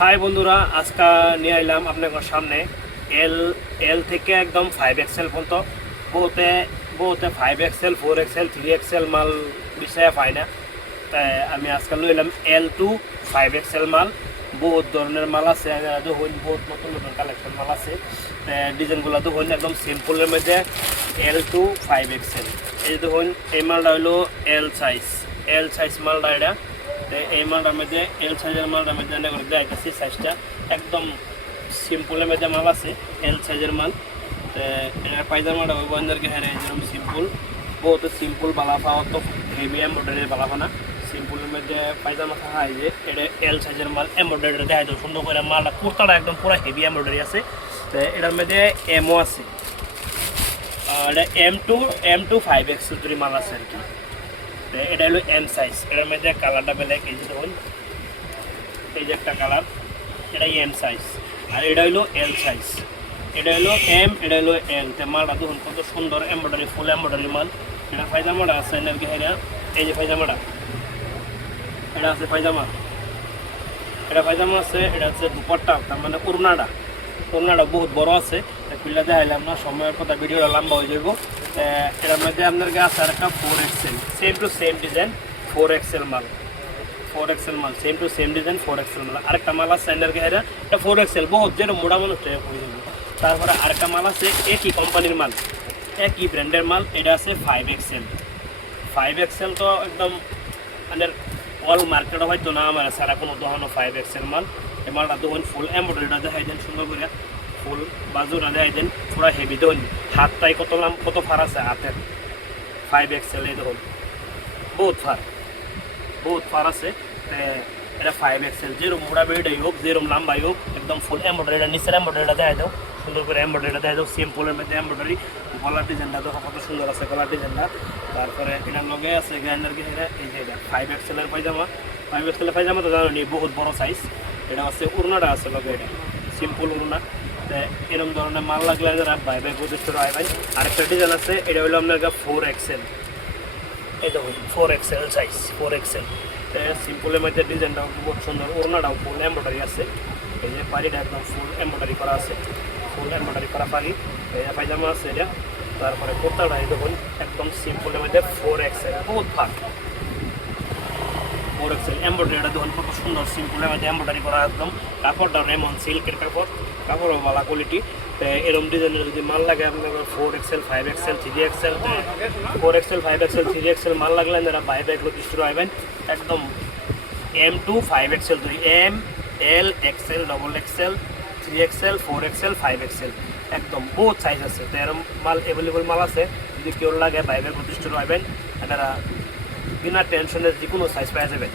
High বন্ধুরা, আজকে নিয়ে আইলাম আপনাদের সামনে এল এল থেকে একদম 5XL পর্যন্ত বহুতে বহুতে 5XL 4XL 3XL মাল বিষয়ে পাই না। তাই আমি আজকাল লইলাম L2 5XL মাল। বহুত ধরনের মাল আছে, দেখুন বহুত নতুন নতুন কালেকশন মাল আছে। ডিজাইনগুলো দেখুন একদম সিম্পলের মধ্যে L2 5XL। এই দেখুন এই মালটা হলো এল সাইজ মালটা। এটা এই মালটার মধ্যে এল সাইজের মালটার মধ্যে দেখাচ্ছি সাইজটা একদম সিম্পলের মধ্যে মাল আছে, এল সাইজের মাল। এটার পায়জামাটা ওই বন্ধুদেরকে হেরে যেরকম সিম্পল, বহুত সিম্পল বালাফা, অত হেভি এম্ব্রয়ডারির বালাফা না। সিম্পলের মধ্যে পায়জামা থাকা হয় যে এটা এল সাইজের মাল, এম্ব্রয়ডারি দেখা যায় সুন্দর করে। মালটা কুর্তাটা একদম পুরো হেভি এম্ব্রয়ডারি আছে। তো এটার মধ্যে এমও আছে, এটা M2 5XL মাল আছে আর কি। এটা হলো এম সাইজ। এটার মধ্যে কালারটা ব্ল্যাক, এই যে দেখুন এই যে একটা কালার, এটা এম সাইজ। আর এটা হলো এল সাইজ, এটা হলো এম, এটা হলো এল। তো মালটা দেখুন কত সুন্দর এমব্রয়ডারি, ফুল এমব্রয়ডারি মাল। এটা পায়জামাটা আছে এনার্কি হেরা, এই যে পায়জামাটা, এটা আছে পায়জামা, এটা পায়জামা আছে। এটা হচ্ছে দুপাট্টা, তার মানে ওড়নাটা বহুত বড় আছে। খুললে দেখাইলাম না, সময়ের কথা ভিডিওটা লম্বা হয়ে যাব। এটার মধ্যে আপনার আছে আর একটা 4XL, same to same design 4XL মাল, same to same design 4XL মাল। আরেকটা মাল আছে এনার্কি হেরা, এটা 4XL, বহুত যেটা মোটা মানুষ হয়ে যাবে। তারপরে আরেকটা মাল আছে একই কোম্পানির মাল, একই ব্র্যান্ডের মাল, এটা আছে 5XL। তো একদম মানে অল মার্কেটও হয়তো না আমার সারা কোনো দোকানও 5XL মাল। এই মালটা দেখুন ফুল এমব্রয়ডারিটা দেখাই দেন সুন্দর করে, ফুল বাজুটা দেখাই দেন পুরো হেভি। দেখুন হাতটাই কত ফার আছে হাতের, 5XL। এই দেখুন বহুত ফার আছে। এটা 5XL, যেরকম মোড়া বেড়াই হোক, যেরকম লাম্বাই হোক, একদম ফুল এমব্রয়ডারিটা, নিচের এমব্রয়ডারিটা দেখা দাও সুন্দর করে, এমব্রয়ডারিটা দেখা দাও সিম্পলের মধ্যে এমব্রয়ডারি। গলার ডিজাইনটা দেখো কত সুন্দর আছে গলার ডিজাইনটা। তারপরে এটার লগে আছে গ্যান্ডার কি এটা, এই যে এটা 5XL এর পায়জামা। 5XL এর পায়জামা তো জানি বহুত বড় সাইজ। এটা আছে ওড়নাটা আছে লগে, এটা সিম্পল ওড়না। এরকম ধরনের মাল লাগলে যারা ভাই প্রতিষ্ঠ হয় ভাই। আরেকটা ডিজাইন আছে, এটা হলো আপনার 4XL। এই দেখুন 4XL সাইজ, 4XL। সিম্পলের মধ্যে ডিজাইনটাও বহুত সুন্দর, ওড়নাটাও ফুল এমব্রয়ডারি আছে। এই যে পাড়িটা একদম ফুল এমব্রয়ডারি করা আছে, ফুল এমব্রয়ডারি করা পাড়ি। এই যে পায়জামা আছে এটা। তারপরে কুর্তাটা দেখুন একদম সিম্পলের মধ্যে 4XL, বহুত ভাগ 4XL। এমব্রয়ডারিটা দেখুন কত সুন্দর, সিম্পলের মধ্যে এমব্রয়ডারি করা একদম। কাপড়টা রেমন সিল্কের কাপড়ও ভালো কোয়ালিটি। এরকম ডিজাইনের যদি মাল লাগে আপনার 4XL 5XL 3XL, 4XL 5XL 3XL মাল লাগলে যারা বাই প্রতিষ্ঠিত হবেন একদম M2 5XL, M L XL XXL 3XL 4XL 5XL একদম বহুত সাইজ আছে। তো এরকম মাল অ্যাভেলেবল মাল আছে, যদি কেউ লাগে বাই প্রতিষ্ঠিত হবেন আপনারা বিনা টেনশনের যে কোনো সাইজ পাওয়া যাবেন।